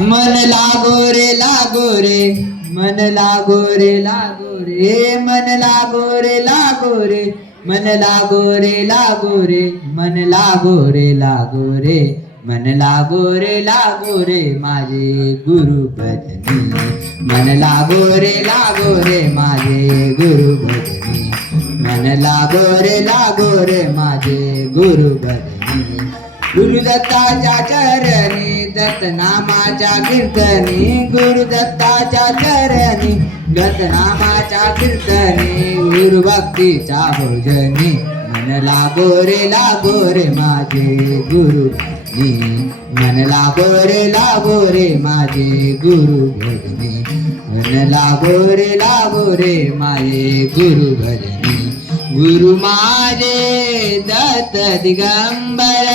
मन लागो रे लागो रे, मन लागो रे लागो रे, मन लागो रे लागो रे, मन लागो रे लागो रे, मन लागो रे लागो रे, मन लागो रे लागो रे माझे गुरु भजनी. मन लागो रे माझे गुरु भजनी. मन लागो रे माझे गुरु भजनी. गुरुदत्ताच्या चरणी दत्तनामाच्या कीर्तनी, गुरुदत्ताच्या चरणी दत्तनामाच्या कीर्तनी, गुरुभक्तीच्या भोजनी. मन लागो रे माझे गुरु भजनी. मन लागो रे माझे गुरु भजनी. मन लागो रे माझे गुरु भजनी. गुरु माझे दत्त दिगंबर,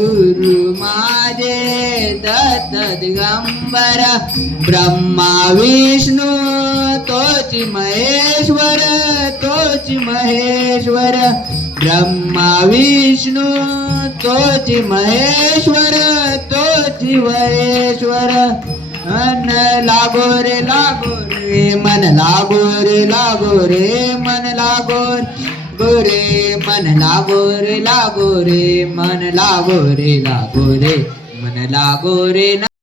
गुरु माझे दत्त दिगंबर, ब्रह्मा विष्णू तोची महेश्वर, तोची महेश्वर, ब्रह्मा विष्णू तोची महेश्वर, तोची महेश्वर. मन लागो रे मन लागो रे मन लागो रे, मन लागो रे मन लागो रे, मन लागो रे.